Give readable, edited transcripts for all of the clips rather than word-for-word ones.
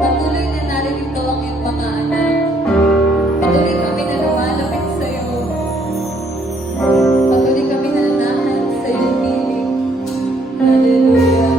Patuloy na naririto ang iyong mga anak. Patuloy kami na lumalapit sa iyo. Patuloy kami na nanahanap sa iyong piling. Hallelujah.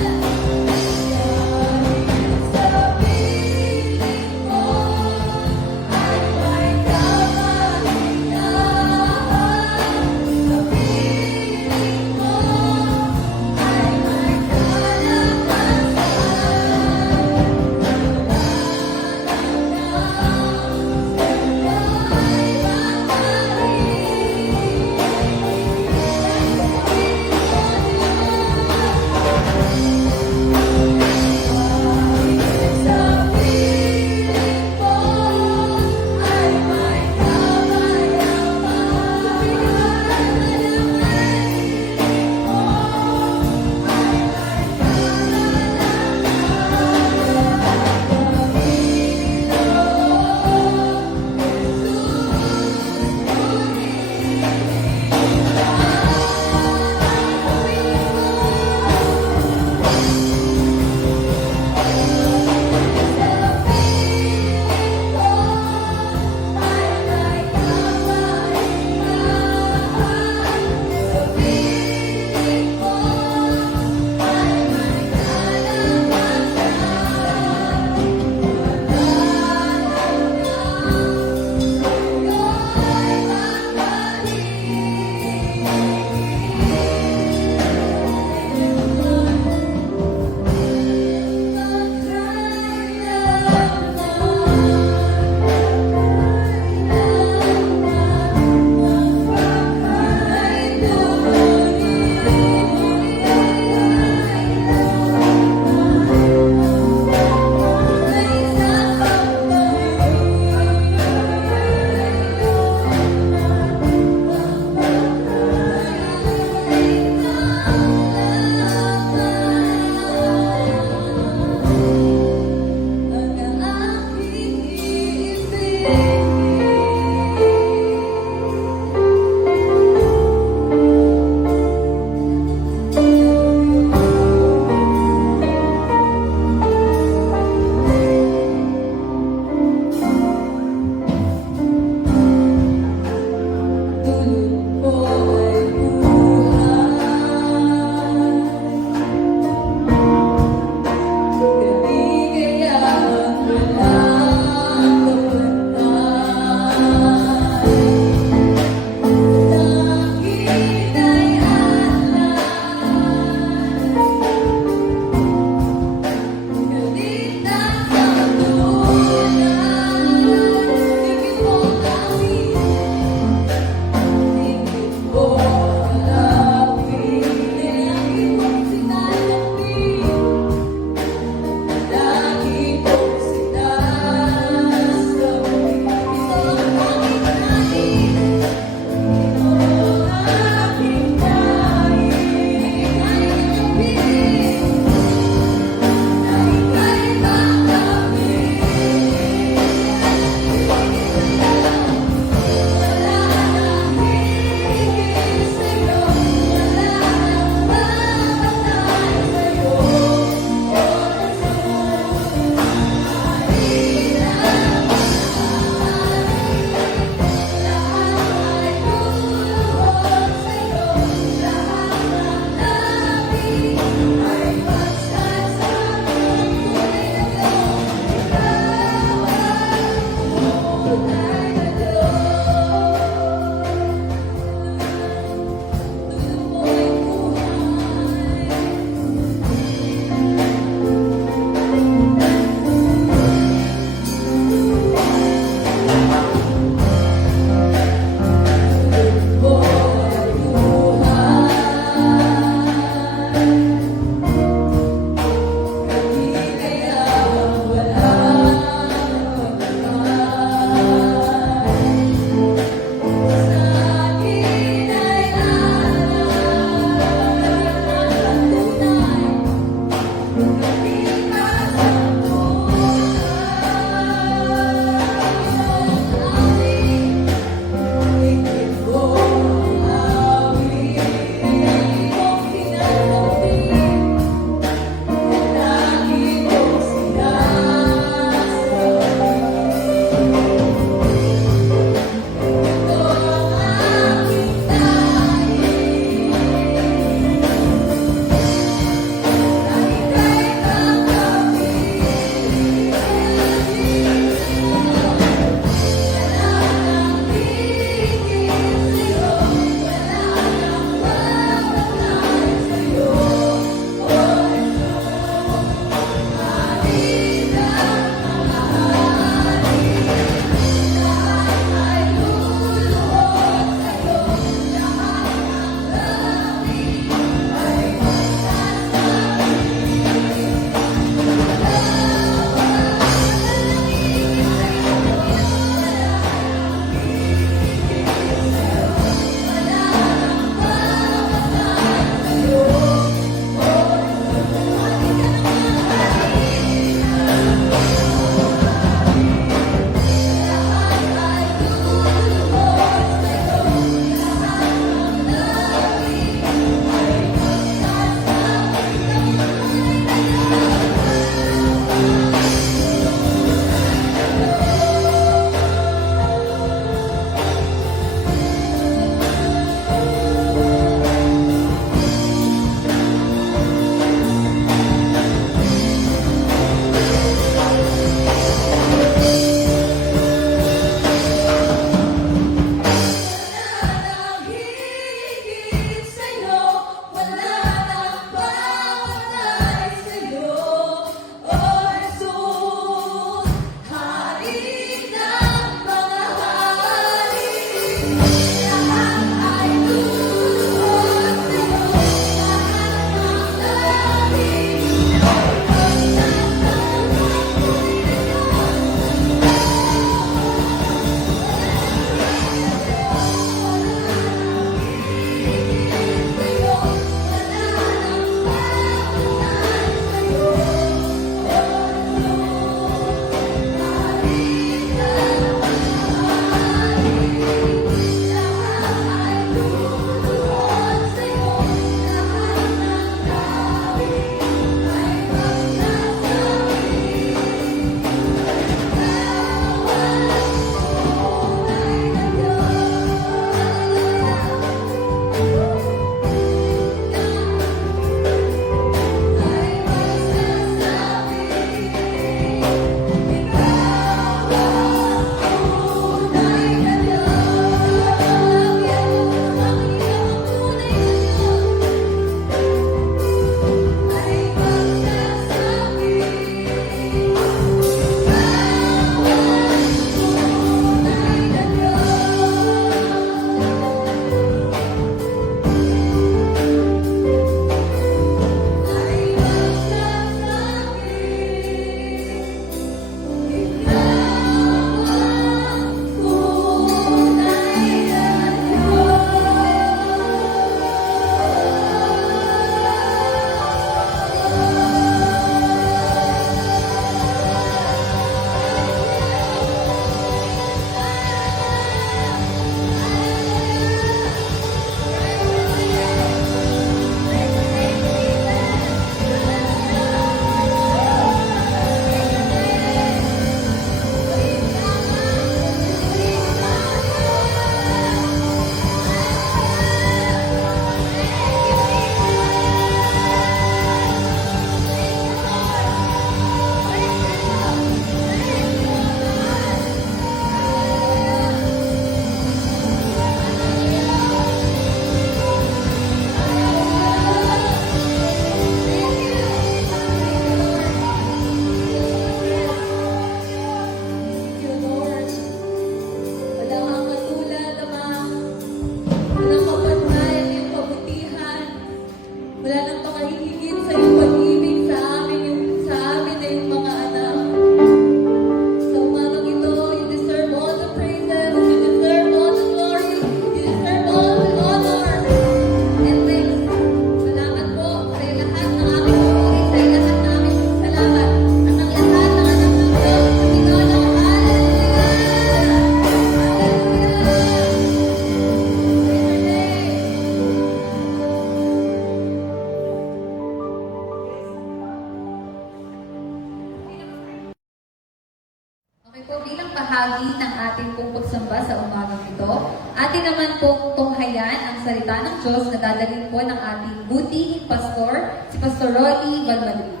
ito. Atin naman pong tunghayan ang salita ng Diyos na dadalhin po ng ating butihing pastor, si Pastor Rolly Valmadrid.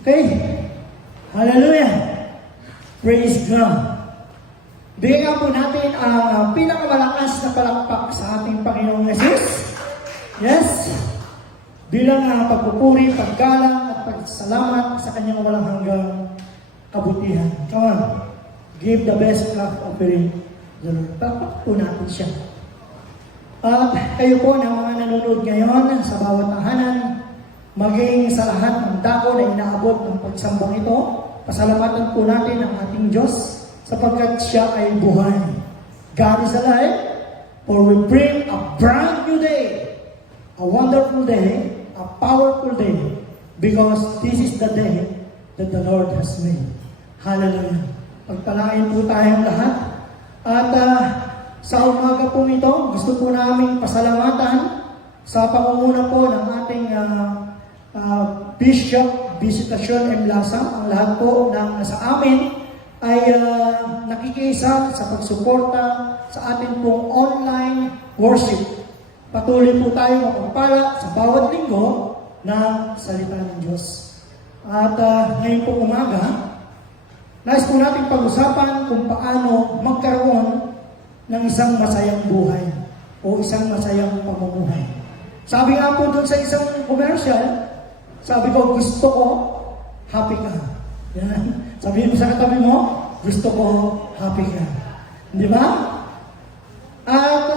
Okay. Hallelujah. Praise God. Bigyan po natin ang pinakamalakas na palakpak sa ating Panginoong Jesus. Yes. Bilang pagpupuri, paggalang at pagsalamat sa kanyang walang hanggang kabutihan. Come on. Give the best clap offering. Palakpak po natin siya. At kayo po na mga nanonood ngayon sa bawat tahanan, maging sa lahat ng dako na inaabot ng pagsambang ito, pasalamatan po natin ang ating Diyos sapagkat siya ay buhay. God is alive, for we bring a brand new day, a wonderful day, a powerful day, because this is the day that the Lord has made. Hallelujah. Pagpalain po tayong lahat. At sa umaga po ito, gusto po namin pasalamatan sa pangunguna po ng ating Bishop Visitasyon M. Lasang. Ang lahat po ng nasa amin ay nakikisa sa pagsuporta sa ating pong online worship. Patuloy po tayo mapagpala sa bawat linggo ng salita ng Diyos. At ngayon po umaga, nais po natin pag-usapan kung paano magkaroon ng isang masayang buhay o isang masayang pamumuhay. Sabi nga po doon sa isang commercial, sabi ko, gusto ko, happy ka. Yan. Sabihin mo sa katabi mo, gusto ko, happy ka. Di ba? At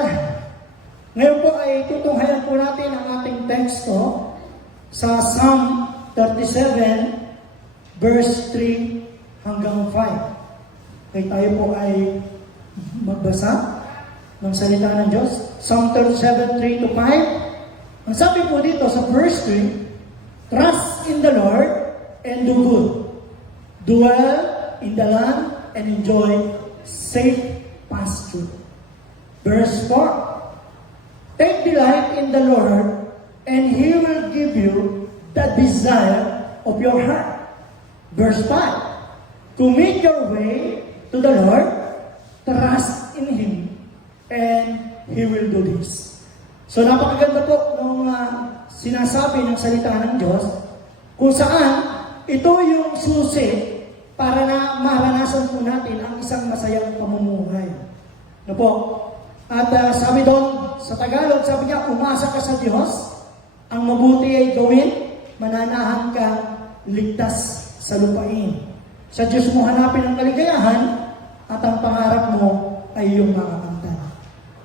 ngayon po ay tutunghayan po natin ang ating teksto sa Psalm 37, verse 3 hanggang 5. Kaya tayo po ay magbasa ng salita ng Diyos. Psalm 37, 3 to 5. Ang sabi po dito sa verse 3, trust in the Lord and do good. Dwell in the land and enjoy safe pasture. Verse 4. Take delight in the Lord and He will give you the desire of your heart. Verse 5. Commit your way to the Lord, trust in Him, and He will do this. So napakaganda po nung sinasabi ng salita ng Diyos, kung saan ito yung susi para na maranasan po natin ang isang masayang pamumuhay. No po? At sabi doon, sa Tagalog, sabi niya, umasa ka sa Diyos, ang mabuti ay gawin, mananahan ka, ligtas sa lupain. Sa Diyos mo hanapin ang kaligayahan, at ang pangarap mo ay iyong makakamtan.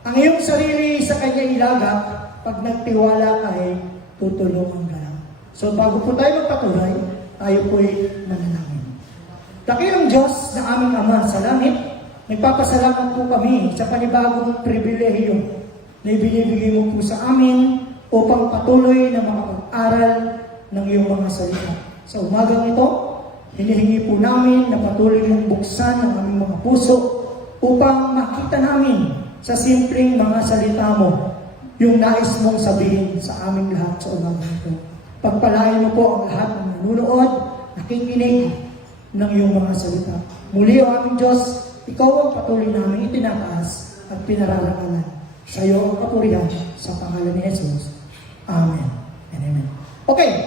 Ang iyong sarili sa Kanya ilagak, pag nagtiwala ka ay tutulungan ka lang. So bago po tayo magpatuloy, tayo po'y manalangin. Dakilang Diyos na aming Ama sa langit, nagpapasalamat po kami sa panibagong pribilehiyo na ibinibigay mo po sa amin upang patuloy na makapag-aral ng iyong mga salita. Sa umagang ito, hinihingi po namin na patuloy mong buksan ang aming mga puso upang makita namin sa simpleng mga salita mo yung nais mong sabihin sa aming lahat sa umagang ito. Pagpalain mo po ang lahat ng nanunood, nakikinig ng iyong mga salita. Muli o aming Diyos, Ikaw ang patuloy namin itinataas at pinararangalan. Sa iyo ang kapurihan sa pangalan ni Jesus. Amen and amen. Okay.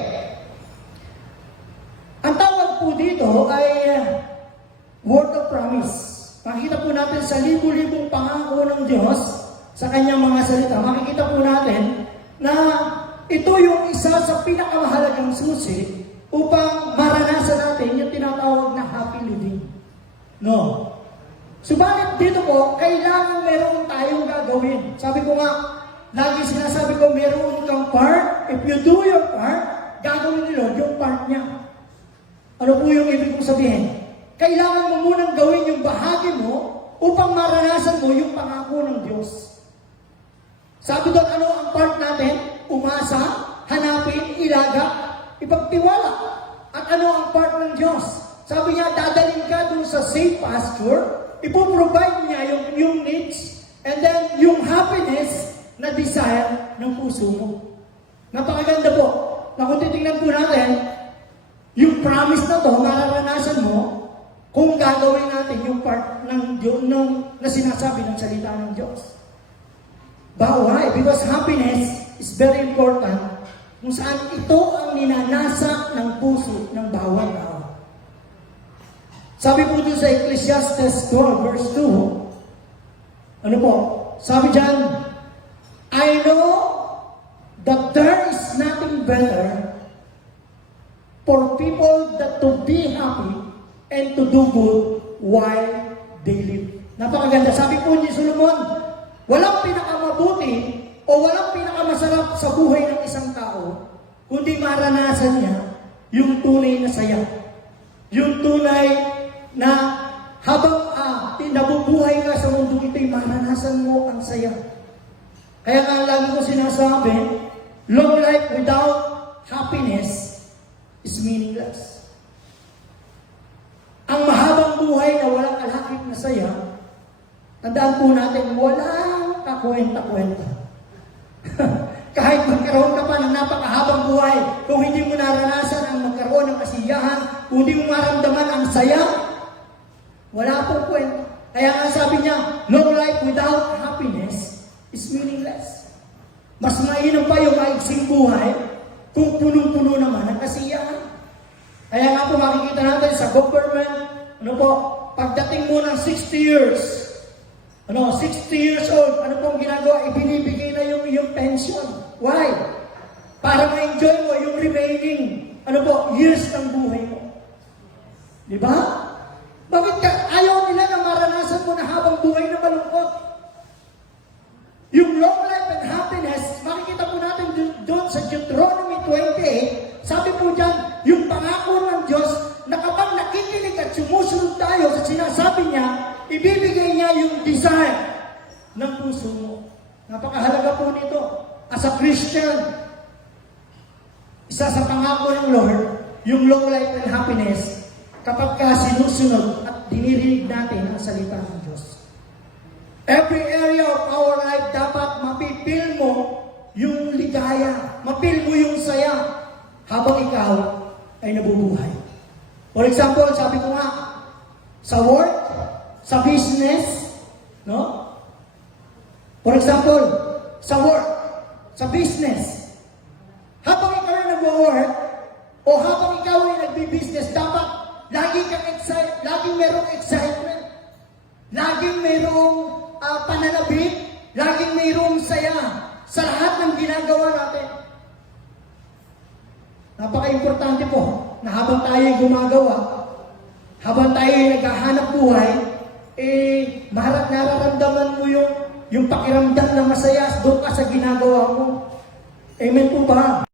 Ang tawag po dito ay word of promise. Makikita po natin sa libu-libong pangako ng Diyos sa kanyang mga salita. Makikita po natin na ito yung isa sa pinakamahalagang susi upang maranasan natin yung tinatawag na happy living. No. Subalit dito po, kailangan meron tayong gagawin. Sabi ko nga, lagi sinasabi ko, meron kang part. If you do your part, gagawin ni Lord yung part niya. Ano po yung ibig kong sabihin? Kailangan mo munang gawin yung bahagi mo upang maranasan mo yung pangako ng Diyos. Sabi doon, ano ang part natin? Umasa, hanapin, ilaga, ipagtiwala. At ano ang part ng Diyos? Sabi niya, dadalhin ka dun sa safe pasture, ipoprovide niya yung needs, and then yung happiness na desire ng puso mo. Napakaganda po. Na kung titingnan po natin, yung promise na to, mararanasan mo, kung gagawin natin yung part ng Diyos na sinasabi ng salita ng Diyos. But why? Because happiness is very important kung saan ito ang ninanasa ng puso ng bawat tao. Sabi po dun sa Ecclesiastes 12 verse 2, ano po? Sabi dyan, I know that there is nothing better for people that to be happy and to do good while they live. Napakaganda. Sabi po ni Solomon, walang pinakamabuti o walang pinakamasarap sa buhay ng isang tao kundi maranasan niya yung tunay na saya. Yung tunay na habang nabubuhay ka sa mundo ito'y maranasan mo ang saya. Kaya nga lagi ko sinasabi, long life without happiness is meaningless. Ang mahabang buhay na walang kalakip na saya, tandaan po natin, walang kakwenta-kwenta. Kahit magkaroon ka pa ng napakahabang buhay, kung hindi mo naranasan ang magkaroon ng kasiyahan, kung hindi mo maramdaman ang saya, wala pong kwenta. Kaya nga sabi niya, long life without happiness is meaningless. Mas mainam pa yung maiksing buhay kung punong-puno naman ang kasiyahan. Kaya nga po makikita natin sa government, pagdating mo ng 60 years, 60 years old, ano pong ginagawa? Ibinibigay na yung pension. Why? Para ma-enjoy mo yung remaining, years ng buhay mo. Di ba? Bakit ka? Ayaw nila na maranasan mo na habang buhay na malungkot. Yung long life and happiness, makikita po natin doon sa Deuteronomy 28, sabi po dyan, yung pangako ng Diyos na kapag nakikinig at sumusunod tayo sa sinasabi niya, ibibigay niya yung desire ng puso mo. Napakahalaga po nito. As a Christian, isa sa pangako ng Lord, yung long life and happiness, kapag ka sinusunod at dinirinig natin ang salita ng Diyos. Every area of our life dapat mapipil mo yung ligaya, mapil mo yung saya habang ikaw ay nabubuhay. For example, sabi ko nga, sa work, sa business, no? For example, sa work, sa business, habang ikaw ay nag-work, o habang ikaw ay nagbi-business, dapat lagi kang excited, laging merong excitement, laging merong pananabik, laging merong saya sa lahat ng ginagawa natin. Napaka-importante po na habang tayo ay gumagawa, habang tayo ay naghahanap buhay, nararamdaman mo yung pakiramdam na masaya doon ka sa ginagawa mo. Amen po ba?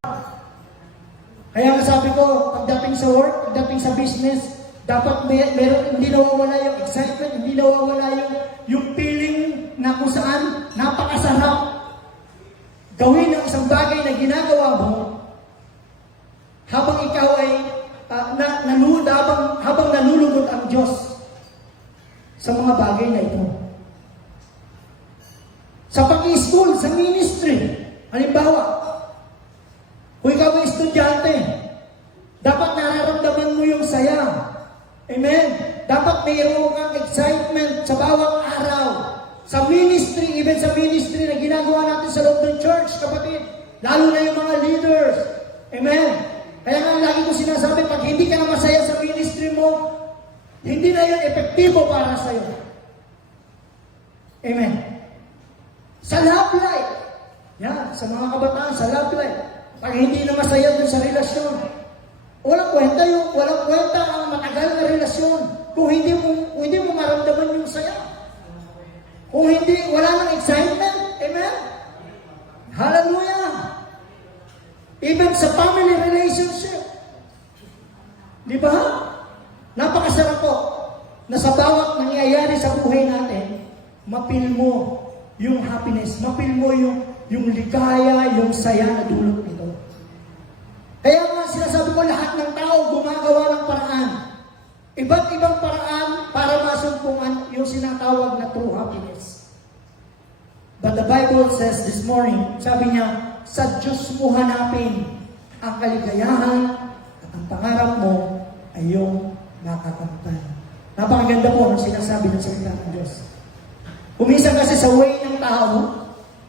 Kaya nga sabi ko, pagdating sa work, pagdating sa business, dapat meron, hindi nawawala yung excitement, hindi nawawala yung feeling na kung saan napakasarap gawin ang isang bagay na ginagawa mo habang ikaw ay habang nalulugod ang Diyos sa mga bagay na ito. Sa pag-i-school, sa ministry, halimbawa, kung ikaw ay estudyante, dapat nararamdaman mo yung saya. Amen? Dapat mayroon kang excitement sa bawat araw. Sa ministry, even sa ministry na ginagawa natin sa loob ng church, kapatid. Lalo na yung mga leaders. Amen? Kaya nga lagi ko sinasabi, pag hindi ka na masaya sa ministry mo, hindi na yun epektibo para sa'yo. Amen? Sa love life, yan, sa mga kabataan, sa love life, pag hindi na masaya dun sa relasyon, walang kwenta ang matagal na relasyon kung hindi mo maramdaman yung saya. Kung hindi, wala nang excitement. Amen? Hallelujah! Even sa family relationship. Di ba? Napakasarap po na sa bawat nangyayari sa buhay natin, mapil mo yung happiness, mapil mo yung ligaya, yung saya na dulot nito. Kaya nga sinasabi ko, lahat ng tao gumagawa ng paraan. Iba't ibang paraan para masumpungan yung sinatawag na true happiness. But the Bible says this morning, sabi niya, sa Diyos mo hanapin ang kaligayahan at ang pangarap mo ay iyong makakamtan. Napakaganda po ng sinasabi ng salita ng Diyos. Kuminsan kasi sa way ng tao,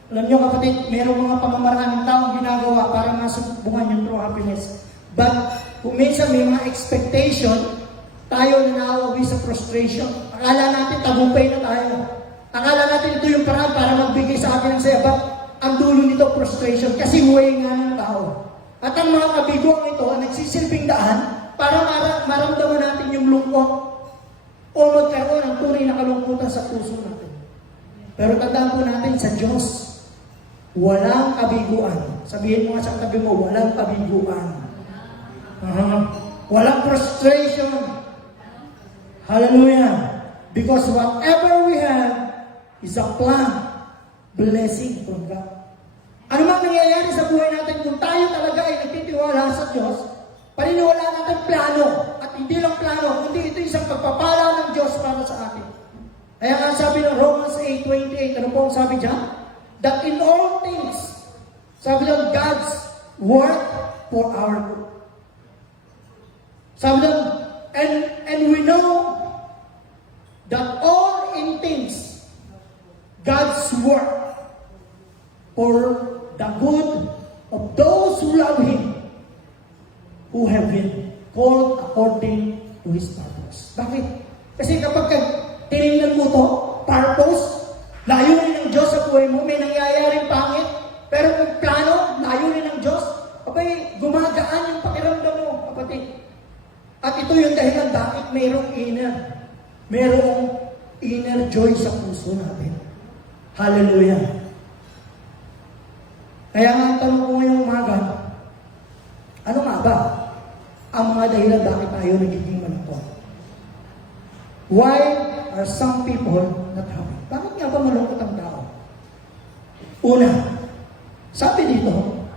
alam niyo kapatid, mayroong mga pamamaraan ng tao ginagawa para masubungan yung true happiness. But kuminsan may mga expectation, tayo na naawawi sa frustration. Akala natin tagumpay na tayo. Akala natin ito yung paraan para magbigay sa atin ng saya. But ang dulo nito, frustration. Kasi way nga ng tao. At ang mga kabiguang ito ang nagsisilbing daan para maramdaman natin yung lungkot o magkaroon ng tunay na kalungkutan sa puso natin. Pero tandaan po natin sa Diyos, walang kabiguan. Sabihin mo nga sa katabi mo, walang kabiguan. Walang frustration. Hallelujah. Because whatever we have is a plan, blessing from God. Ano mang nangyayari sa buhay natin kung tayo talaga ay nagtitiwala sa Diyos, paniniwala natin plano. At hindi lang plano, kundi ito isang pagpapala ng Diyos para sa atin. Kaya nga sabi ng Romans 8:28, ano po ang sabi dyan? That in all things, sabi ng God's work for our good. Sabi ng, and we know that all in things, God's work for the good of those who love Him, who have been called according to His purpose. Bakit? Kasi kapag tinignan mo to, purpose, layunin ng Diyos sa buhay mo, may nangyayaring pangit, pero kung plano, layunin ng Diyos, abay, gumagaan yung pakiramdam mo, kapatid. At ito yung dahilan bakit mayroong inner joy sa puso natin. Hallelujah. Kaya nga ang tanong ko ngayong umaga, ano nga ba ang mga dahilan bakit tayo nagiging malungkot? Why are some people not happy? Bakit nga ba malungkot ang tao? Una, sabi dito,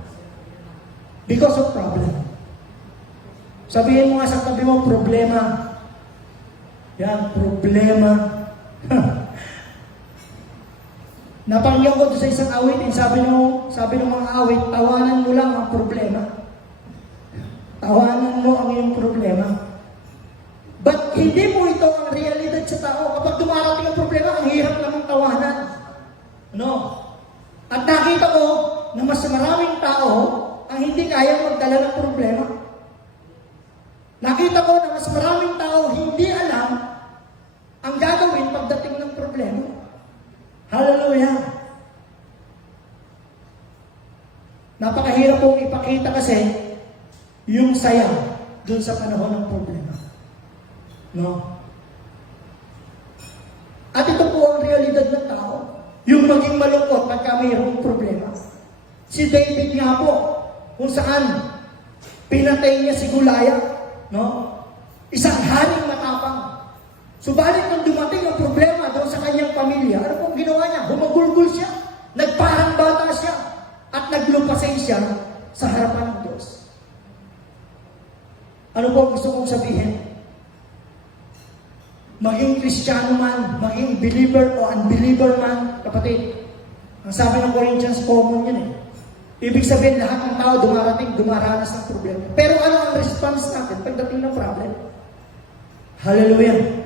because of problem. Sabihin mo nga sa tabi mo, problema. Yan, problema. Napangyaw ko sa isang awitin, sabi ng mga awit, tawanan mo lang ang problema. Tawanan mo ang iyong problema. But hindi mo ito ang realidad sa tao. Kapag dumarating ang problema, ang hirap namang tawanan. No? At nakita ko na mas maraming tao ang hindi kayang magdala ng problema. Nakita ko na mas maraming tao hindi alam ang gagawin pagdating ng problema. Hallelujah! Napakahirap pong ipakita kasi yung saya dun sa panahon ng problema. No? At ito po ang realidad ng tao. Yung maging malungkot pagka mayroong problema. Si David nga po, kung saan pinatay niya si Goliath. No? Isang haring matapang. Subalit nung dumating ang problema doon sa kanyang pamilya, ano pong ginawa niya? Humagulgul siya, nagparang bata siya, at naglupasay siya sa harapan ng Diyos. Ano po gusto kong sabihin? Maging Kristiyano man, maging believer o unbeliever man, kapatid, ang sabi ng Corinthians, common yun eh. Ibig sabihin, lahat ng tao dumaranas ng problema. Pero ano ang response natin pagdating ng problem? Hallelujah!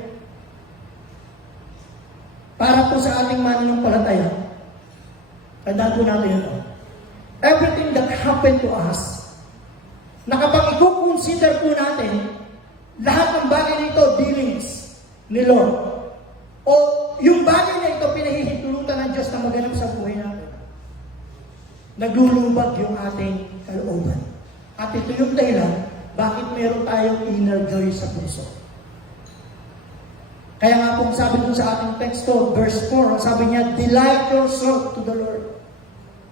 Para po sa ating mananampalataya, tandaan po natin ito. Everything that happened to us, na kapag i-consider po natin, lahat ng bagay na ito, dealings ni Lord. O yung bagay na ito, pinahihintulutan ng Diyos na maganap sa buhay natin. Naglulubag yung ating kalooban. At ito yung dahilan, bakit meron tayong inner joy sa puso. Kaya nga pong sabi dun sa ating teksto, verse 4, sabi niya, delight yourself to the Lord.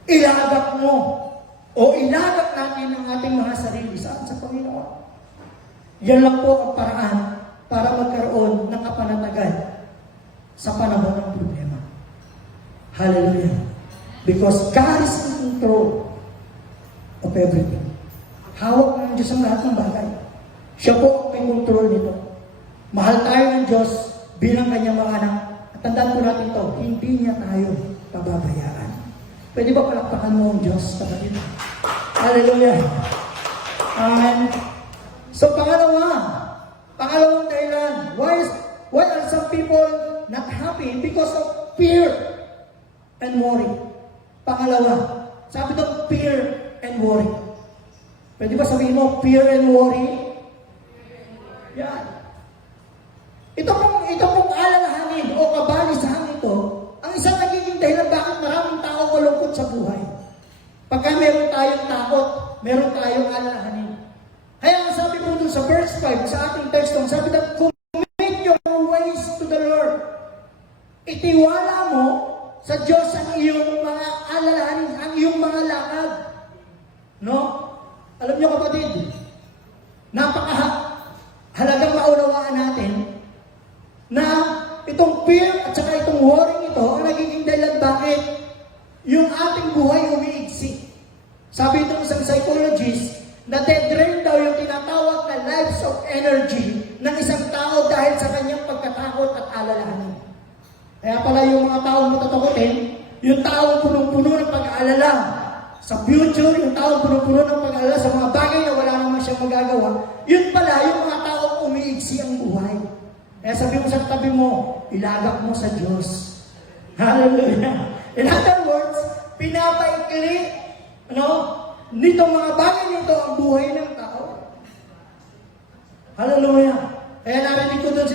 Ilagak mo, o ilagak natin ang ating mga sarili sa Panginoon. Yan lang po ang paraan para magkaroon ng kapanatagan sa panahon ng problema. Hallelujah. Because God is in control of everything. Hawak ng Diyos ang lahat ng bagay. Siya po may control nito. Mahal tayo ng Diyos bilang kanyang mga anak. At tandaan po natin ito, hindi niya tayo pababayaan. Pwede ba palakpakan mo ang Diyos, kapatid? Hallelujah! Amen. So pangalawang dahilan, unhappy because of fear and worry. Pangalawa, sabi doon, fear and worry. Pwede ba sabihin mo, fear and worry? Yan. Ito pong alalahanin o kabalisahan ito, ang isang nagiging dahilan bakit maraming tao malungkot sa buhay. Pagka meron tayong takot, meron tayong alalahanin. Kaya ang sabi po dun sa verse 5, sa ating text, sabi na, commit your ways to the Lord. Itiwala mo sa Diyos ang iyong mga alalahanin, ang iyong mga lakad. No? Alam niyo kapatid, napakahalagang maunawaan natin na itong fear at saka itong worry ito ang nagiging dahilan bakit yung ating buhay umiigsi. Sabi itong isang psychologist, na dead-drain daw yung tinatawag na lives of energy ng isang tao dahil sa kanyang pagkatakot at alalahanin. Kaya pala yung mga taong matatakotin, yung taong punong-puno ng pag-aalala sa future, yung taong punong-puno ng pag-aalala sa mga bagay na wala naman siyang magagawa, yun pala yung mga taong umiigsi ang buhay. Kaya sabi mo sa tabi mo, ilagak mo sa Diyos. Hallelujah! In other words, pinapaikli, nitong mga bagay nito ang buhay ng tao. Hallelujah! Kaya narinig ko doon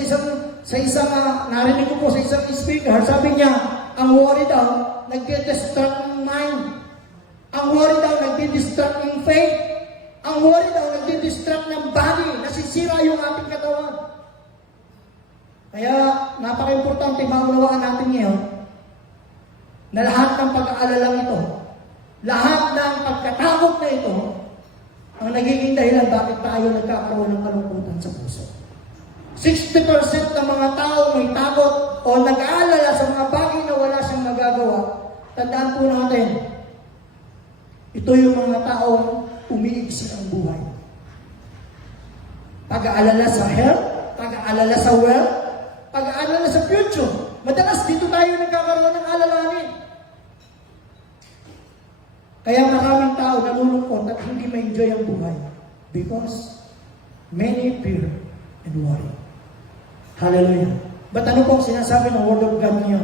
narinig ko po sa isang speaker, sabi niya, ang worry daw, nagdidistract ng mind. Ang worry daw, nagdidistract ng faith. Ang worry daw, nagdidistract ng body. Nasisira yung ating katawan. Kaya, napaka-importante maunawaan natin ngayon na lahat ng pag-aalalang ito, lahat ng pagkatakot na ito, ang nagiging dahilan bakit tayo nagkakaroon ng kalungkutan sa puso. 60% ng mga tao may takot o nag-aalala sa mga bagay na wala siyang magagawa. Tandaan po natin, ito yung mga taong umiigsi ang buhay. Pag-aalala sa health, pag-aalala sa wealth, pag-aalala sa future. Madalas dito tayo nagkakaroon ng alalahanin. Kaya maraming tao nalulungkot at hindi ma-enjoy ang buhay because many fear and worry. Hallelujah. But ano pong sinasabi ng Word of God niya?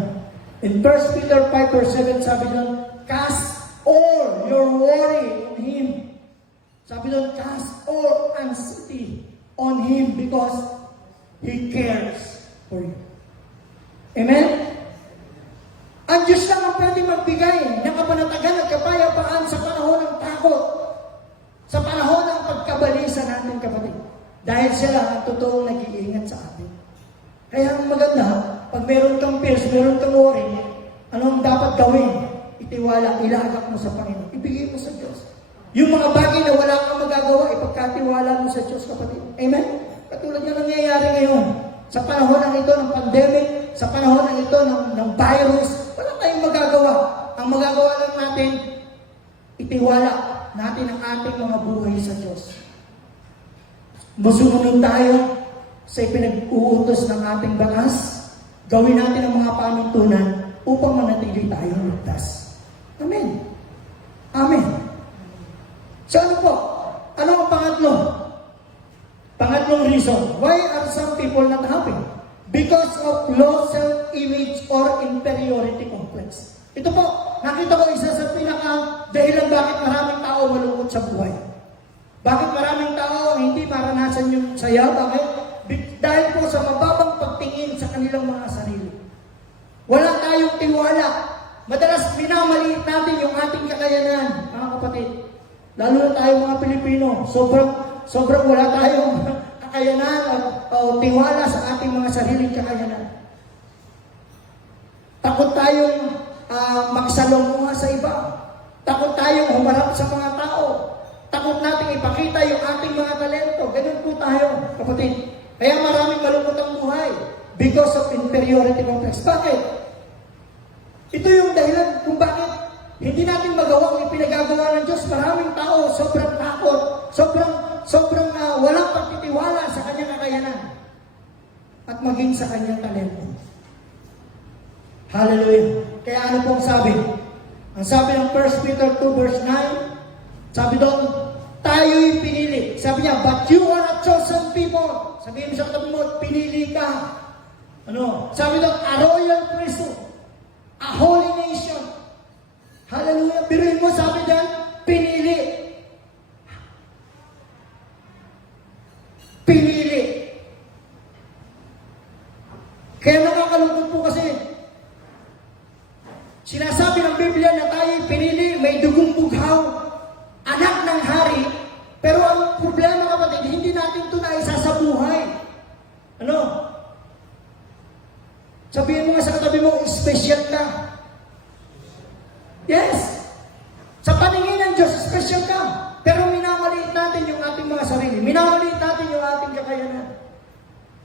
In 1 Peter 5 verse 7, sabi doon, cast all your worry on Him. Sabi doon, cast all anxiety on Him because He cares for you. Amen? Ang Diyos lang ang pwede magbigay ng kapanatagan at kapayapaan sa panahon ng takot, sa panahon ng pagkabalisa natin, kapatid. Dahil siya lang ang totoong nag-iingat sa atin. Kaya ang maganda, pag meron kang fears, meron kang worry, anong dapat gawin? Itiwala, ilagak mo sa Panginoon. Ibigay mo sa Diyos. Yung mga bagay na wala kang magagawa, ipagkatiwala mo sa Diyos, kapatid. Amen? Katulad na nangyayari ngayon. Sa panahon ng ito ng pandemic, sa panahon ng ito ng virus, wala tayong magagawa. Ang magagawa lang natin, itiwala natin ang ating mga buhay sa Diyos. Musunod tayo sa ipinag-uutos ng ating batas. Gawin natin ang mga pamintunan upang manatili tayong ligtas. Amen. Amen. So ano po? Ano ang pangatlo? Pangatlong reason. Why are some people not happy? Because of low self-image or inferiority complex. Ito po, nakita ko isa sa pinaka-dahilan bakit maraming tao malungkot sa buhay. Bakit maraming tao hindi maranasan yung saya? Bakit? Dahil po sa mababang pagtingin sa kanilang mga sarili. Wala tayong tiwala. Madalas minamaliit natin yung ating kakayanan, mga kapatid. Lalo na tayo mga Pilipino. Sobrang wala tayong kakayanan o tiwala sa ating mga sariling kakayanan. Takot tayong makisalamuha sa iba. Takot tayong humarap sa mga tao. Takot nating ipakita yung ating mga talento. Ganun po tayo, kapatid. Kaya maraming malungkot ang buhay because of inferiority complex. Bakit? Ito yung dahilan kung bakit hindi natin magawa ang ipinagagawa ng Diyos. Maraming tao sobrang takot, sobrang walang pagtitiwala sa kanyang kakayanan at maging sa kanyang talento. Hallelujah. Kaya ano pong sabi? Ang sabi ng 1 Peter 2 verse 9, sabi doon, tayo'y pinili. Sabi niya, but you are a chosen people. Sabihin mo sa katabi mo, pinili ka. Ano? Sabi doon, a royal priesthood, a holy nation. Hallelujah. Biruin mo, sabi doon, pinili. Pinili. Kaya nakakalungkot po kasi, sinasabi ng Biblia na tayo pinili, may dugong bughaw, anak ng hari, pero ang problema kapatid, hindi natin ito naisa sa buhay. Ano? Sabihin mo nga sa katabi mo, special ka. Yes! Sa paningin ng Diyos, special ka. Pero minamaliit natin yung ating mga sarili. Minamaliit natin yung ating kakayanan.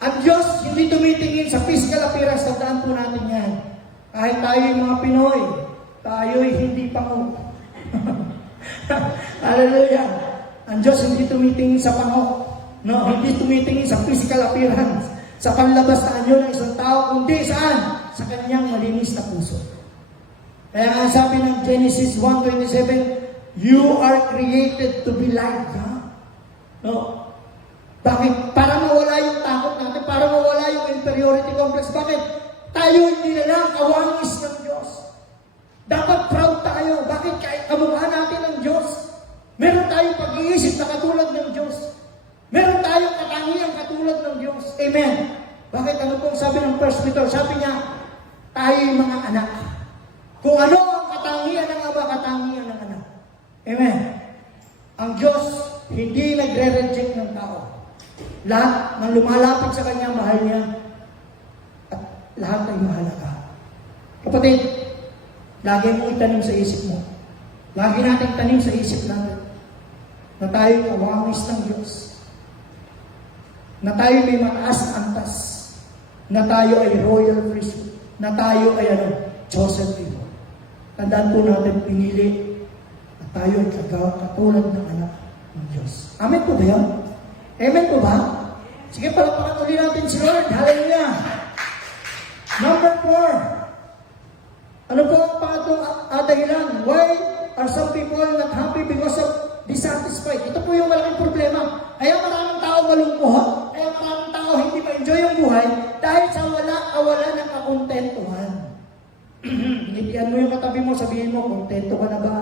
Ang Diyos, hindi tumitingin sa physical appearance, tandaan po natin yan. Kahit tayo yung mga Pinoy, tayo'y hindi pango. Hallelujah! Ang Diyos hindi tumitingin sa pango. No, hindi tumitingin sa physical appearance, sa panlabas na anyo ng isang tao, kundi saan? Sa kanyang malinis na puso. Kaya nga sabi ng Genesis 1:27, you are created to be like God. No? Bakit? Para mawala yung takot natin, para mawala yung inferiority complex. Bakit? Tayo hindi na lang kawangis ng Diyos. Dapat proud tayo. Bakit? Kahit kamukha natin ng Diyos. Meron tayong pag-iisip na katulad ng Diyos. Meron tayong katangian katulad ng Diyos. Amen. Bakit? Ano pong sabi ng First Peter? Sabi niya, tayo'y mga anak. Kung ano ang katangian ng Ama, katangian ng anak. Amen. Ang Diyos hindi nagre-reject ng tao. Lahat ng lumalapit sa Kanya, mahal niya. At lahat ay mahalaga. Kapatid, lagi mong itanim sa isip mo. Lagi natin tanim sa isip natin na tayo kawangis ng Diyos. Na tayo may mataas na antas. Na tayo ay royal priesthood. Na tayo ay chosen people. Tandaan po natin, pinili at tayo ay katulad ng anak ng Diyos. Amen po ba yan? Amen po ba? Sige, palapakan ulit natin si Lord. Hallelujah! Number 4. Ano po ang pangatong dahilan? Why are some people not happy because of dissatisfied? Ito po yung malaking problema. Kaya maraming tao malungkot. Kaya maraming tao hindi ma-enjoy yung buhay dahil sa kawalan ng kakontentuhan. Ngitian mo yung katabi mo, sabihin mo, kontento ka na ba?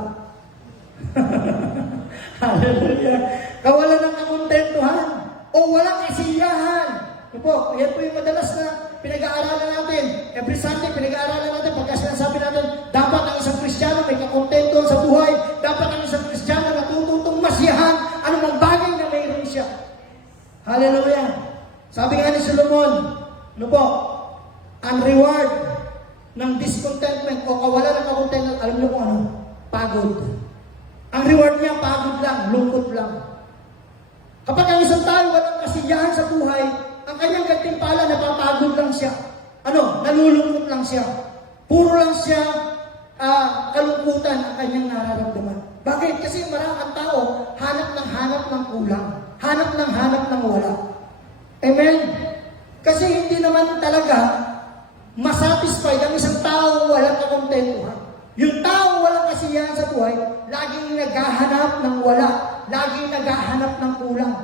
Hallelujah. Kawalan ng kakontentuhan o walang kasiyahan. Ito po, yan po yung madalas na pinag-aaralan natin. Every Sunday, pinag-aaralan natin. Pagka sinasabi natin, dapat ang isang Kristiyano may kakontento sa buhay. Dapat ang isang Kristiyano natututong masiyahan anumang bagay na mayroon siya. Hallelujah. Sabi nga ni Solomon, ano po, ang reward ng discontentment o kawalan ng kakontentment, alam niyo kung ano? Pagod. Ang reward niya, pagod lang, lungkot lang. Kapag ang isang tao walang kasiyahan sa buhay, ang kanyang gantimpala, napapagod lang siya. Ano? Nalulungkot lang siya. Puro lang siya kalungkutan ang kanyang nararamdaman. Bakit? Kasi maraming tao, hanap ng kulang. Hanap ng wala. Amen? Kasi hindi naman talaga masatisfied ang isang tao walang kakontentuhan. Yung tao walang kasiyahan sa buhay, laging naghahanap ng wala. Laging naghahanap ng kulang.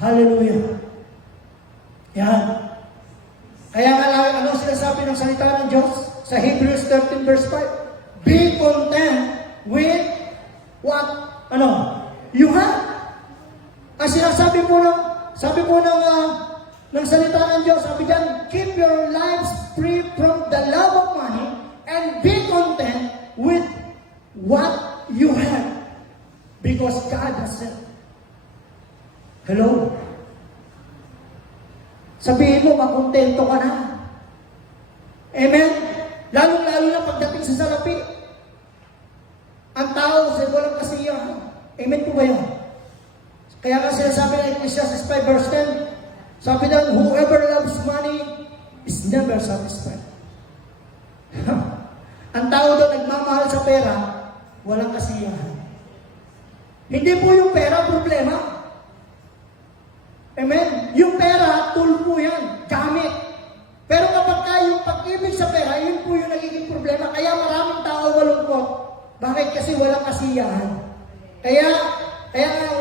Hallelujah. Yan. Kaya nga ano sinasabi ng salita ng Diyos sa Hebrews 13 verse 5? Be content with what? You have. Ang sinasabi po ng salita ng Diyos, sabi dyan, keep your lives free from the love of money and be content with what you have. Because God has said. Hello? Sabihin mo, makontento ka na. Amen? Lalo-lalo na pagdating sa salapi. Ang tao, walang kasiyahan. Amen po ba yun? Kaya nga sinasabi ng Ecclesiastes 5 verse 10, sabi na, whoever loves money is never satisfied. Ang tao doon nagmamahal sa pera, walang kasiyahan. Hindi po yung pera problema. Amen? Yung pera, tool po yan, gamit. Pero kapag yung pag-ibig sa pera, yun po yung nagiging problema. Kaya maraming tao malungkot. Bakit? Kasi walang kasiyahan. Kaya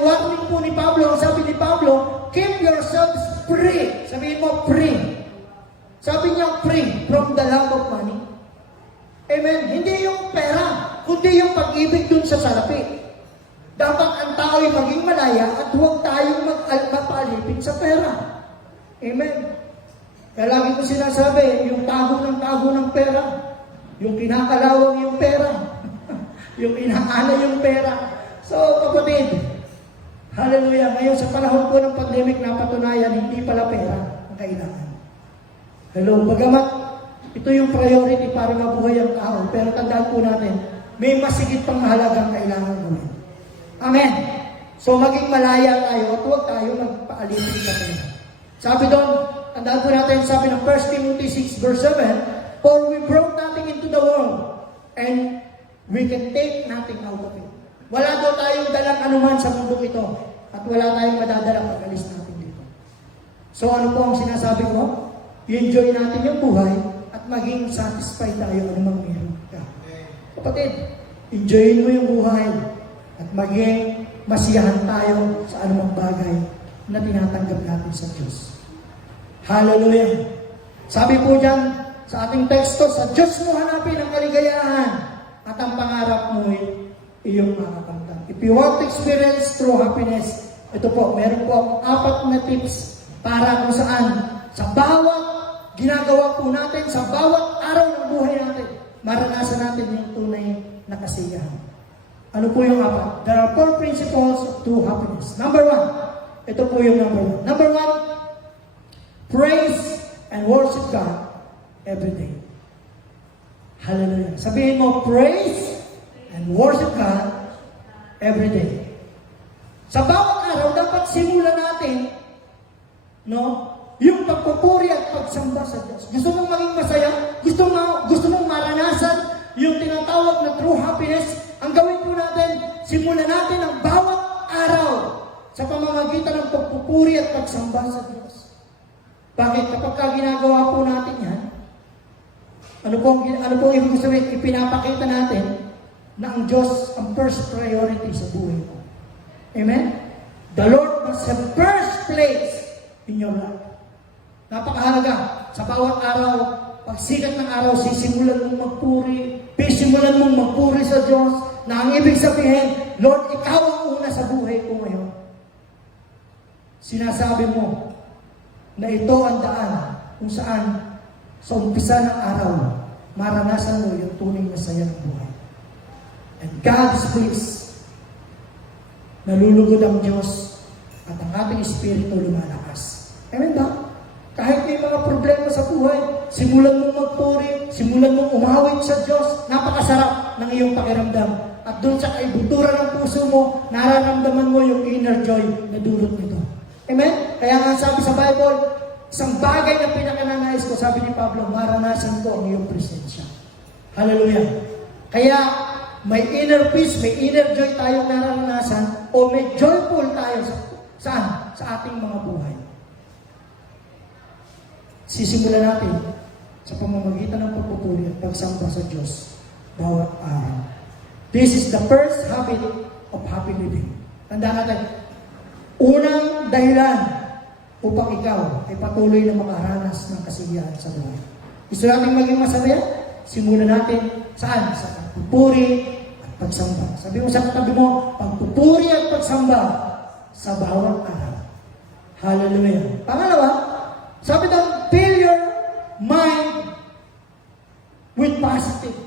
warning po ni Pablo, ang sabi ni Pablo, keep yourselves free. Sabihin mo, free. Sabi niya, free from the love of money. Amen? Hindi yung pera, kundi yung pag-ibig dun sa salapi. Dapat ang tao ay maging malaya at huwag tayong mapalipit sa pera. Amen? Kaya lagi ko sinasabi, yung tago ng pera, yung kinakalawang yung pera, yung inaana yung pera. So, kapatid, hallelujah, ngayon sa panahon po ng pandemic, napatunayan, hindi pala pera ang kailangan. Hello, bagamat ito yung priority para mabuhay ang tao, pero tandaan po natin, may masigit pang mahalagang kailangan gawin. Amen. So maging malaya tayo at huwag tayo magpaalipin sa pera. Sabi doon, tandaan po natin, sabi ng 1 Timothy 6 verse 7, for we brought nothing into the world, and we can take nothing out of it. Wala daw tayong dalang anuman sa mundo ito, at wala tayong madadala pag alis natin dito. So ano po ang sinasabi ko? I-enjoy natin yung buhay at maging satisfied tayo anumang meron ka. Kapatid, enjoyin mo yung buhay at maging masiyahan tayo sa anumang bagay na tinatanggap natin sa Diyos. Hallelujah! Sabi po dyan sa ating teksto, sa Diyos mo hanapin ang kaligayahan at ang pangarap mo iyong makakamtan. If you want to experience true happiness, ito po, meron po akong 4 na tips para kung saan sa bawat ginagawa po natin, sa bawat araw ng buhay natin, maranasan natin yung tunay na kasiyahan. Ano po yung 4? There are 4 principles of true happiness. Number 1, ito po yung number 1. Number 1, praise and worship God every day. Hallelujah. Sabihin mo, praise and worship God every day. Sa bawat araw, dapat simulan natin, yung pagpupuri at pagsamba sa Diyos. Gusto mong maging masaya? Gusto mong maranasan yung tinatawag na true happiness? Ang gawin po natin, simulan natin ang bawat araw sa pamamagitan ng pagpupuri at pagsamba sa Diyos. Bakit? Kapag ginagawa po natin yan, ano pong ibig sabihin? Ipinapakita natin na ang Diyos ang first priority sa buhay mo. Amen? The Lord must have first place in your life. Napakahalaga. Sa bawat araw, pag sikat ng araw, sisimulan mong magpuri sa Diyos, na ang ibig sabihin, Lord, ikaw ang una sa buhay ko ngayon. Sinasabi mo na ito ang daan kung saan sa umpisa ng araw, maranasan mo yung tunay na saya ng buhay. And God is pleased. Nalulugod ang Diyos at ang ating espiritu lumalakas. Amen ba? Kahit may mga problema sa buhay, simulan mong magpuri, simulan mong umawit sa Diyos, napakasarap ng iyong pakiramdam. At doon sa kaibuturan ng puso mo, nararamdaman mo yung inner joy na dulot nito. Amen? Kaya nga sabi sa Bible, isang bagay na pinakananais ko, sabi ni Pablo, maranasan ko ang iyong presensya. Hallelujah. Kaya may inner peace, may inner joy tayong nararanasan, o may joyful tayo saan? Sa ating mga buhay. Sisimulan natin sa pamamagitan ng pagpupuri at pagsamba sa Diyos bawat araw. This is the first habit of happy living. Tandaan natin, unang dahilan upang ikaw ay patuloy na makaranas ng kasiyahan sa buhay. Gusto natin maging masaya? Simulan natin saan? Sa pagpupuri at pagsamba. Sabi mo sa katabi mo, pagpupuri at pagsamba sa bawat araw. Hallelujah. Pangalawa, sabi daw, fill your mind with positive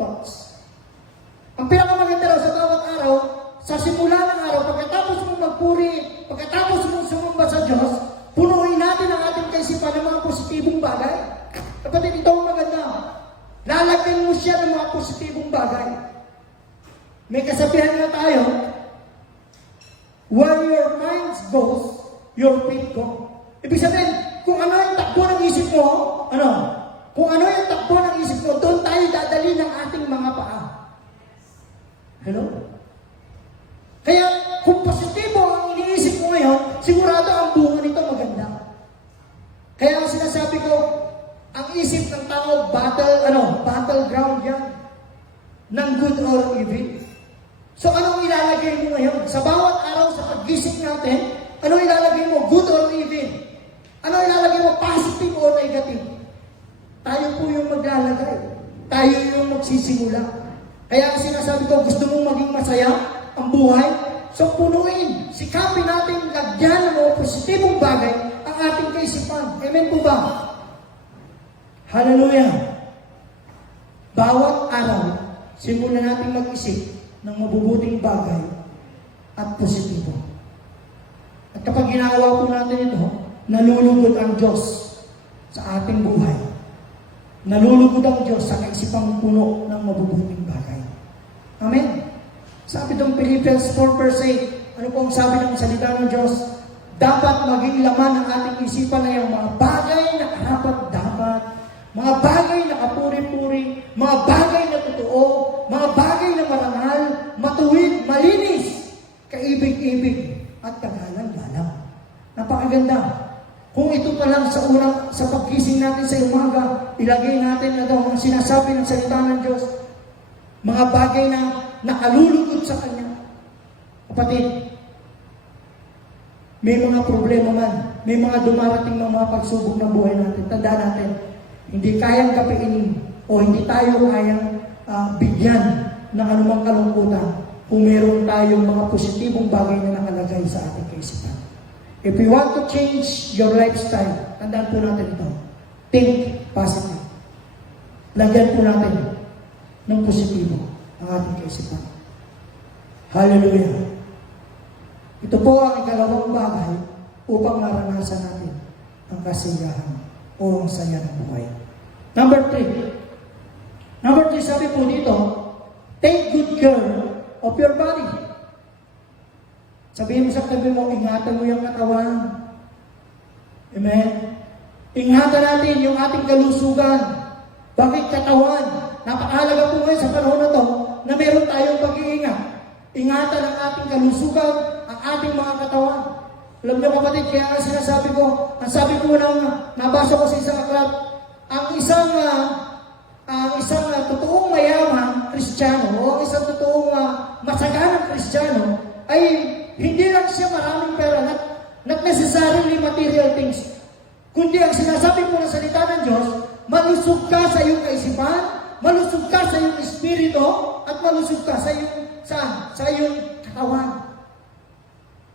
thoughts. Ang pinakamaganda raw sa bawat araw, sa simula ng araw, pagkatapos mong magpuri, pagkatapos mong sumamba sa Diyos, punuin natin ang ating kaisipan ng mga positibong bagay. Kapatid, ito ang maganda. Lalagyan mo siya ng mga positibong bagay. May kasabihan na tayo, where your mind goes, your feet go. Ibig sabihin, kung ano yung takbo ng isip mo, doon tayo dadali ng ating mga paa. Hello? Kaya, kung positibo ang iniisip mo ngayon, sigurado ang bunga nito maganda. Kaya ang sinasabi ko, ang isip ng tao, battleground yan, ng good or evil. So, anong ilalagay mo ngayon? Sa bawat araw, sa pag-gising natin, anong ilalagay mo? Good or evil? Ano ilalagay mo? Positive o negative? maglalagay. Tayo yung magsisimula. Kaya ang sinasabi ko, gusto mong maging masaya ang buhay? So punuin, sikapin natin lagyan ng mga positibong bagay ang ating kaisipan. Amen po ba? Hallelujah! Bawat araw, simulan natin mag-isip ng mabubuting bagay at positibo. At kapag ginagawa po natin ito, nalulugod ang Diyos sa ating buhay. Nalulugod ang Diyos sa kaisipang puno ng mabubuting bagay. Amen? Sabi itong Philippians 4 verse 8, ano po ang sabi ng salita ng Diyos? Dapat maging laman ng ating isipan na yung mga bagay na karapat-dapat, mga bagay na kapuri-puri, mga bagay na totoo, mga bagay na marangal, matuwid, malinis, kaibig-ibig, at kagalang-galang. Napakaganda. Kung ito pa lang sa pagkising natin sa umaga, ilagay natin na daw ang sinasabi ng salita ng Diyos, mga bagay na nakalulugod sa Kanya. Kapatid, may mga problema man, may mga dumarating ng mga pagsubok ng buhay natin. Tandaan natin, hindi kayang kapainin o hindi tayo kayang bigyan ng anumang kalungkutan kung meron tayong mga positibong bagay na nakalagay sa ating kaisipan. If we want to change your lifestyle, tandaan po natin ito. Think positive. Lagyan po natin ng positibo ang ating kaisipan. Hallelujah! Ito po ang ikalawang bagay upang maranasan natin ang kasiyahan o ang saya ng buhay. Number 3, sabi po dito, take good care of your body. Sabihin mo sa tabi mo, ingatan mo yung katawan. Amen? Ingatan natin yung ating kalusugan. Bakit katawan? Napakahalaga po ngayon sa panahon na to na meron tayong pag-iingat. Ingatan ang ating kalusugan, ang ating mga katawan. Alam niyo kapatid, kaya nga sinasabi ko, ang sabi ko nabasa ko sa isang aklat, ang isang totoong mayamang Kristiyano o ang isang totoong masaganang Kristiyano ay hindi lang siya maraming pera, not necessarily material things, kundi ang sinasabi po ng salita ng Diyos, malusog ka sa iyong kaisipan, malusog ka sa iyong espiritu, at malusog ka sa iyong katawan.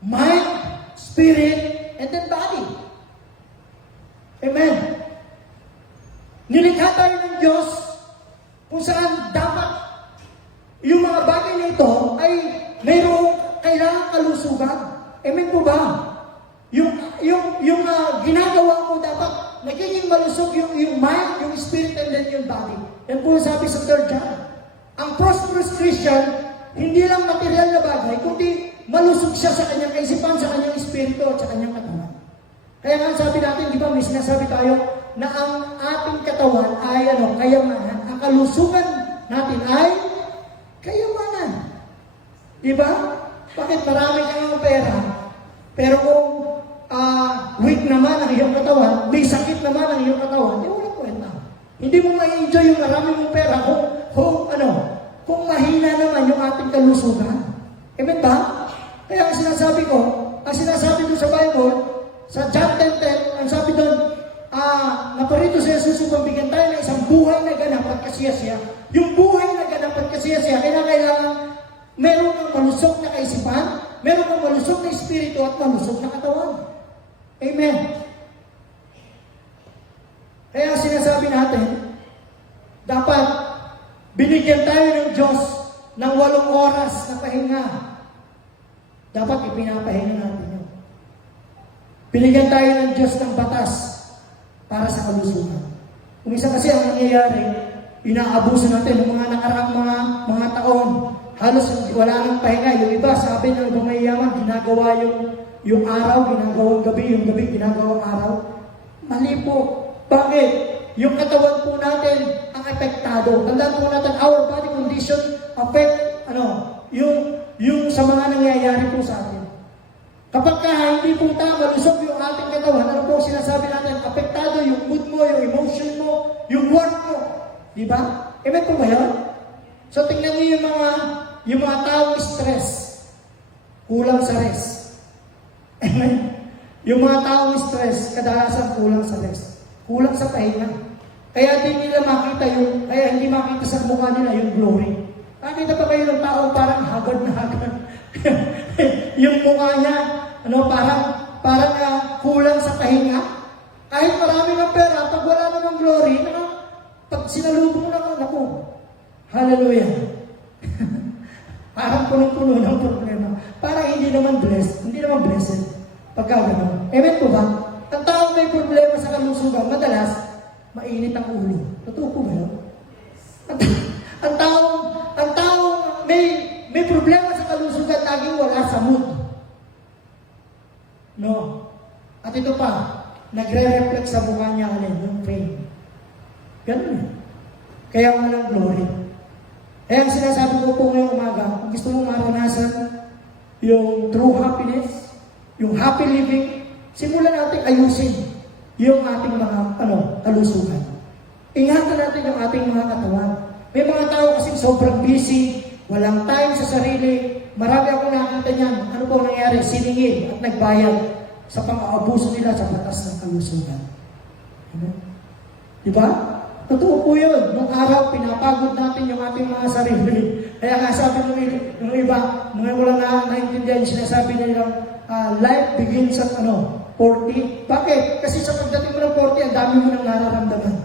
Mind, spirit, and then body. Amen. Nilikha tayo ng Diyos kung saan dapat yung mga bagay na ito ay mayroong kailangang kalusugan. Amen po ba? Yung ginagawa mo dapat nagiging malusog yung mind, yung spirit, and then yung body. Yan po sabi sa 3 John. Ang prosperous Christian, hindi lang material na bagay, kundi malusog siya sa kanyang kaisipan, sa kanyang espiritu, at sa kanyang katawan. Kaya nga sabi natin, di ba, may sinasabi tayo na ang ating katawan ay kayamanan. Ang kalusugan natin ay kayamanan. Di ba? Bakit marami kang pera, pero kung weak naman ang iyong katawan, may sakit naman ang iyong katawan, walang kwenta. Hindi mo ma-enjoy yung marami mong pera kung mahina naman yung ating kalusugan. Amen ba? Kaya ang sinasabi doon sa Bible, sa John 10:10, ang sabi doon, naparito sa Jesus upang bigyan tayo ng isang buhay na ganap at kasiyasiya. Yung buhay na ganap at kasiyasiya, kailangan meron kang malusog na kaisipan, meron kang malusog na espiritu at malusog na katawan. Amen. Kaya sinasabi natin, dapat binigyan tayo ng Diyos ng 8 oras na pahinga. Dapat ipinapahinga natin yun. Binigyan tayo ng Diyos ng batas para sa kalusugan. Kung isa kasi ang nangyayari, inaabuso natin ng mga nakaraang mga taon. Halos wala nang pahinga. Yung iba, sabi ng bumayaman, ginagawa yung araw, ginagawang gabi, yung gabi, ginagawang araw. Mali po. Bakit? Yung katawan po natin ang apektado. Tandaan po natin, our body condition affect, yung sa mga nangyayari po sa atin. Kapag hindi po malusog yung ating katawan, ano po sinasabi natin? Apektado yung mood mo, yung emotion mo, yung work mo. Di ba? Amen po ba yun? So tingnan niyo yung mga taong stress, kulang sa rest. Amen? Yung mga taong stress, kadalasan kulang sa rest. Kulang sa pahinga. Kaya kaya hindi makita sa mukha nila yung glory. Nakita pa kayo ng tao parang hagad na hagad. Yung mukha niya, parang kulang sa pahinga. Kahit marami ng pera, pag wala namang glory, pag sinalubong mo na, naku, hallelujah. Parang punong-puno ng problema. Parang hindi naman blessed. Pagka gano'n. Amen po ba? Ang taong may problema sa kalusugan, madalas, mainit ang ulo. Totoo po ba yun? Ang taong may problema sa kalusugan, laging wala sa mood. No? At ito pa, nagre-reflect sa mukha niya yung pain. Ganun eh. Kaya walang glory. Kaya ang sinasabi ko po ngayong umaga, kung gusto mo maranasan yung true happiness, yung happy living, simulan natin ayusin yung ating mga kalusugan. Ingatan natin yung ating mga katawan. May mga tao kasing sobrang busy, walang time sa sarili. Marami akong nakita niyan. Ano po nangyari? Siningil at nagbayad sa pang-aabuso nila sa batas ng kalusugan. Diba? Totoo po yun. Nung araw, pinapagod natin yung ating mga sarili. Kaya nga sabi ng iba, mga wala naintindihan, sinasabi nila, life begins at 40. Bakit? Kasi sa pagdating mo ng 40, ang dami mo nang nararamdaman.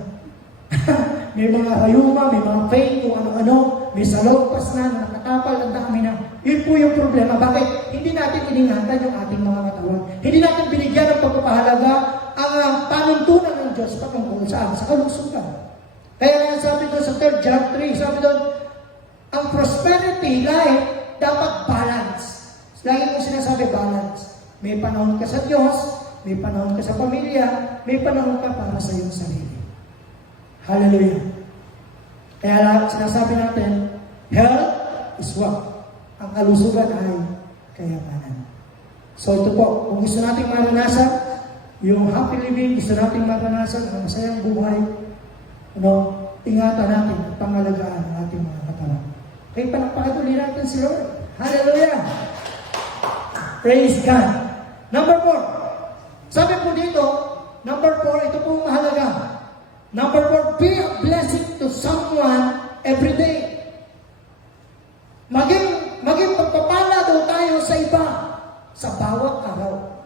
May mga rayuma, may mga pain, kung ano-ano, may salogpas na, nakatapal, ang dami na. Yun po yung problema. Bakit? Hindi natin iningatan yung ating mga katawan. Hindi natin binigyan ng pagpapahalaga ang panuntunan ng Diyos patungkol saan? Sa kalusugan. Kaya sabi doon sa 3 John 3, sabi doon, ang prosperity life dapat balance. Lagi kong sinasabi balance. May panahon ka sa Diyos, may panahon ka sa pamilya, may panahon ka para sa iyong sarili. Hallelujah. Kaya sinasabi natin, health is wealth. Ang kalusugan ay kayamanan. So ito po, kung gusto nating maranasan yung happy living, gusto nating maranasan ang masayang buhay, ingatan natin at pangalagaan ang ating mga katawan. Kaya palakpakan ulit natin si Lord. Hallelujah! Praise God! Number 4. Sabi po dito, number 4, ito po mahalaga. Number 4, be a blessing to someone every day. Maging pagpapala daw tayo sa iba sa bawat araw.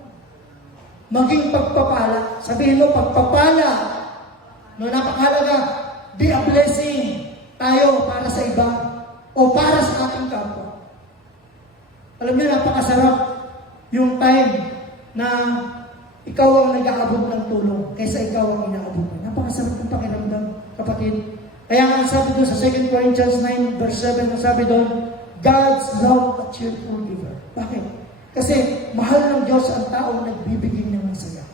Maging pagpapala. Sabihin mo, pagpapala. Napakahalaga, be a blessing tayo para sa iba o para sa ating kapwa. Alam niyo, napakasarap yung time na ikaw ang nag-aabot ng tulong kaysa ikaw ang inaabot. Napakasarap ng pakiramdam, kapatid. Kaya nga sabi doon sa 2 Corinthians 9 verse 7, sabi doon, God's love a cheerful giver. Bakit? Kasi mahal ng Diyos ang taong nagbibigay ng saya.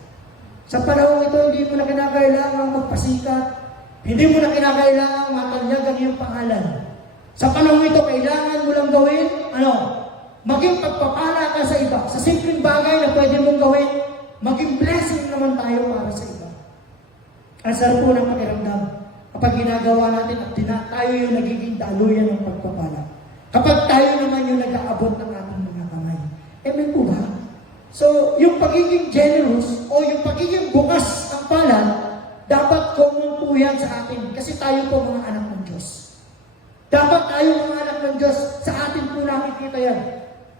Sa panahon ito, hindi mo na kinakailangan magpasikat. Hindi mo na kinakailangan matanyagan yung pangalan. Sa panahon ito, kailangan mo lang gawin, maging pagpapala ka sa iba. Sa simpleng bagay na pwede mong gawin, maging blessing naman tayo para sa iba. Ang sarap po ng pakiramdam kapag ginagawa natin at tayo yung nagiging daluyan ng pagpapala. Kapag tayo naman yung nag-aabot ng ating mga kamay. Amen po ba? So, yung pagiging generous o yung pagiging bukas ng palad, dapat common po yan sa atin. Kasi tayo po mga anak ng Diyos. Dapat tayo mga anak ng Diyos, sa atin po nakikita yan.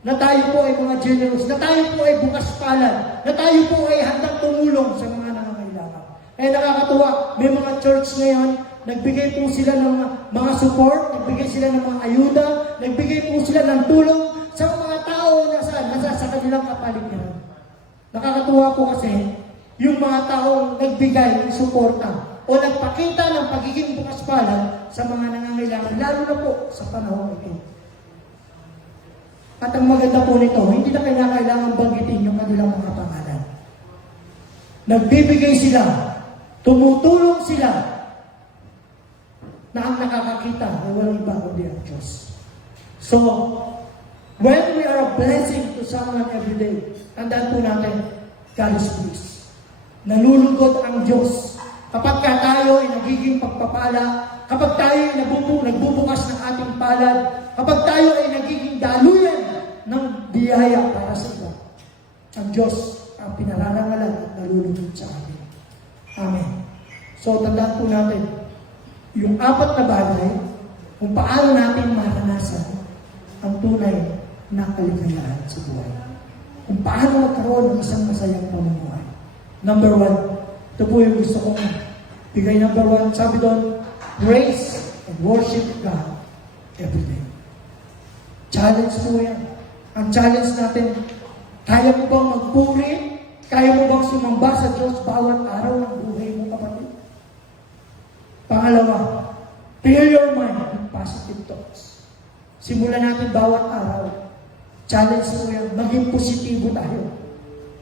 Na tayo po ay mga generous, na tayo po ay bukas palad, na tayo po ay handang tumulong sa mga nangangailangan. Kaya nakakatuwa, may mga church ngayon, nagbigay po sila ng mga support, nagbigay sila ng mga ayuda, nagbigay po sila ng tulong sa mga tao na nasa sa kanilang kapaligiran. Nakakatuwa po kasi, yung mga taong nagbigay ng suporta o nagpakita ng pagiging bukas palad sa mga nangangailangan, lalo na po sa panahon ito. At ang maganda po nito, hindi na kailangan banggitin yung kanilang mga pangalan. Nagbibigay sila, tumutulong sila, na ang nakakakita ay walang iba kundi ang Diyos. So, when we are a blessing to someone every day, tandaan po natin, God is pleased. Nalulugod ang Diyos. Kapag tayo ay nagiging pagpapala, kapag tayo ay nagbubukas ng ating palad, kapag tayo ay nagiging daluyan ng biyaya para sa iba, ang Diyos ang pinararangalan at nalulugod sa atin. Amen. So, tandaan po natin, yung apat na bagay, kung paano natin maranasan ang tunay na kaligayahan sa buhay. Kung paano magkaroon ng isang masayang pamumuhay. Number 1, ito po yung gusto kong bigay. Number 1, sabi doon, praise and worship God every day. Challenge po yan. Ang challenge natin, kaya mo bang magpuri? Kaya mo bang sumamba sa Diyos bawat araw ng buhay mo, kapatid? Pangalawa, fill your mind with positive thoughts. Simulan natin bawat araw. Challenge mo yan, maging positibo tayo.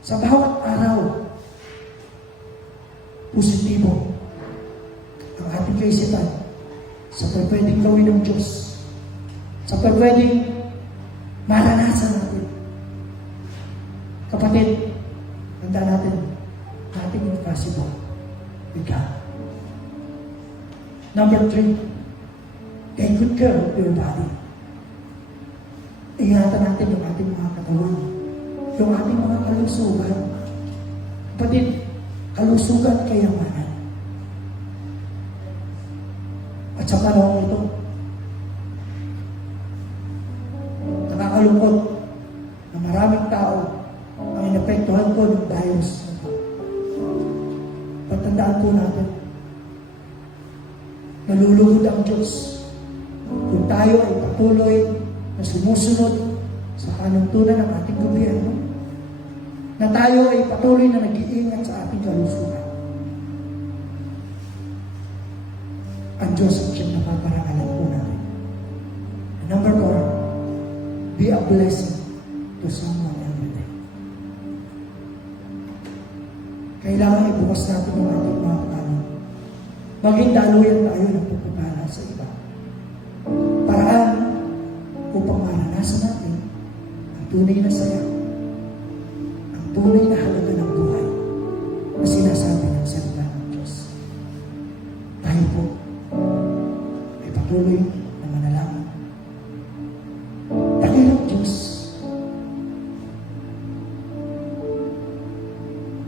Sa bawat araw, positibo ang ating kaisipan sa pwedeng gawin ng Diyos, sa pwedeng maranasan natin. Kapatid, handa natin, nothing impossible with God. Number 3, take good care of your body. Ingatan natin yung ating mga katawan, yung ating mga kalusugan. Kapatid, kalusugan kayamanan. At sa panahon ito, nakakalungkot na maraming tao ang inapektuhan po ng virus. Patandaan po natin, nalulugod ang Diyos kung tayo ay patuloy na sumusunod sa panuntunan ng ating gobyerno, na tayo ay patuloy na nag-iingat sa ating kalusugan. Ang Diyos ang siyang napaparangalan po natin. And number 4, be a blessing to someone every day. Kailangan ibukas natin yung ating mga kanan. Maging daluyan tayo ng pagpapala sa iba. Paraan upang maranasan natin ang tunay na saya, ang tunay na halaga ng buhay na sinasabi ng salita ng Diyos. Tayo po ay patuloy na manalangin. Dakilang Diyos,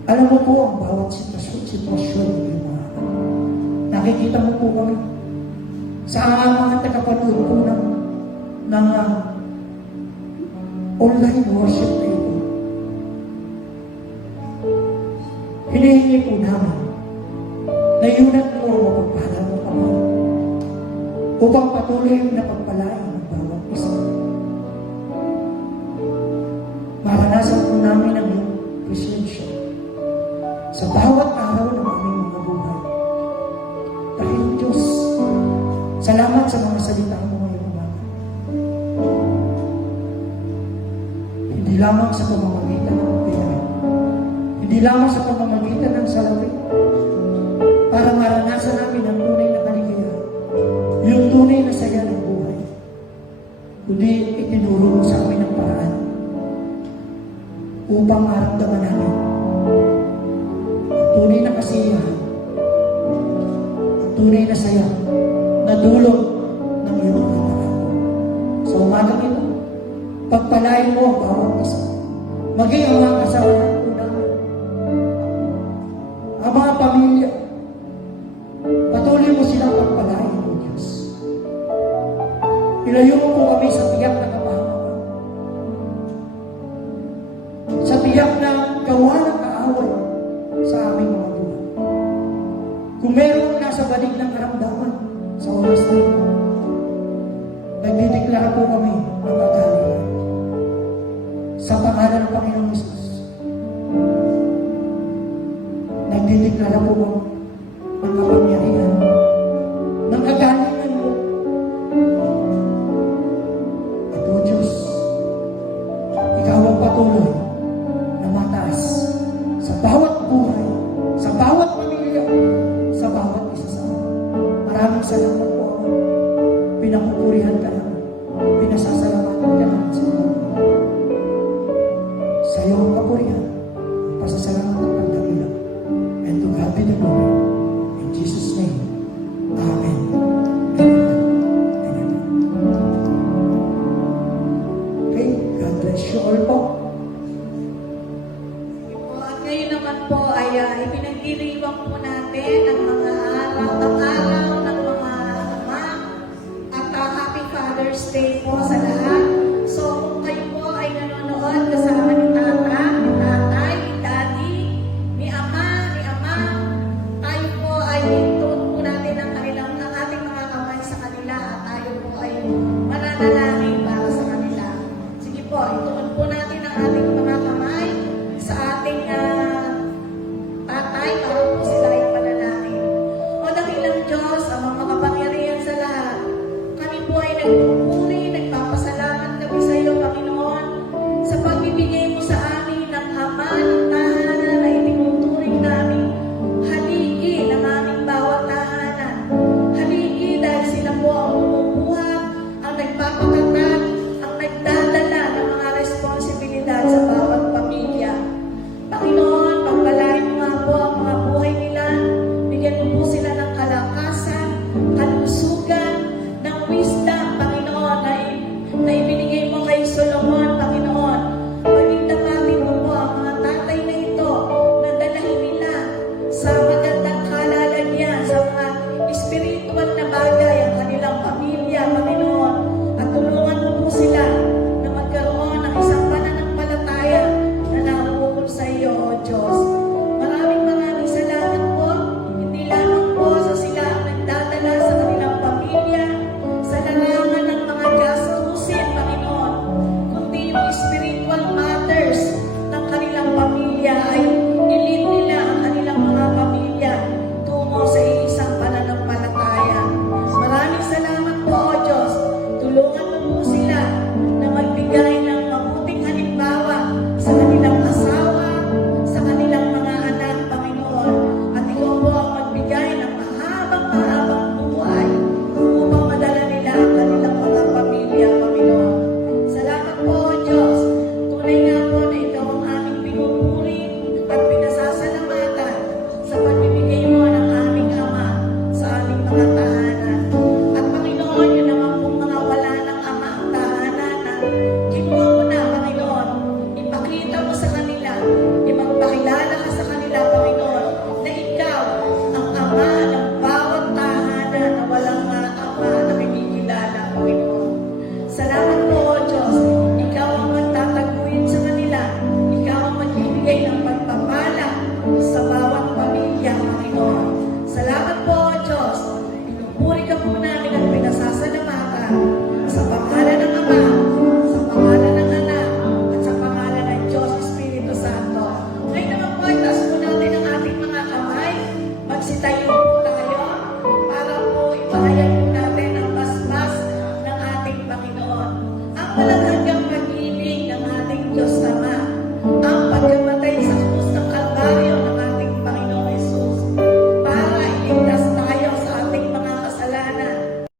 alam mo po ang bawat sitwasyon ng mga nakikita mo po kami sa mga tagapanood po ng online worship na ito. Hinihingi po namin na yunat mo ang mapagpala mo kami upang patuloy na pagpalain ng bawat isa. Maranasan po namin ang iyong presensya sa bawat araw ng aming mga buhay. Dahil Diyos, salamat sa mga salita mo ngayong umaga. Hindi lamang sa pamamagitan ng pera, hindi lamang sa pamamagitan ng salapi, para maranasan namin ang tunay na kaligayahan, yung tunay na saya ng buhay, kundi itinuro mo sa amin ang paraan upang maramdaman namin ang tunay na kasiyahan, ang tunay na saya na dulot ng iyong pagkakataon. Sa umagang ito, pagpalain mo ang bawat isa. Maging ang mga kasawahan po namin, ang mga pamilya, patuloy mo silang pagpalain mo, Diyos. Ilayo mo po kami sa tiyak na kapahamakan, sa tiyak na gawa ng kaaway sa aming mga buhay. Kung meron nasa banig ng karamdaman sa oras na ito, nagdideklara po kami ng kagalingan sa pangalan ng Panginoong Jesus. Nagdideklara po kami ng kapangyarihan, ng kagalingan mo. At o Diyos, Ikaw ang patuloy na mataas sa bawat buhay, sa bawat pamilya, sa bawat isa sa amin. Maraming salamat po. Pinapupurihan ka namin. Pinasasalamatan ka namin sa mga. Sa iyo ang kapurihan, ang pasasalamat at pagdakilang. And to God be the glory. In Jesus' name, Amen. Amen. Okay, God bless you all po. At ngayon naman po ay ipinagdiriwang po natin ang mga safe po sa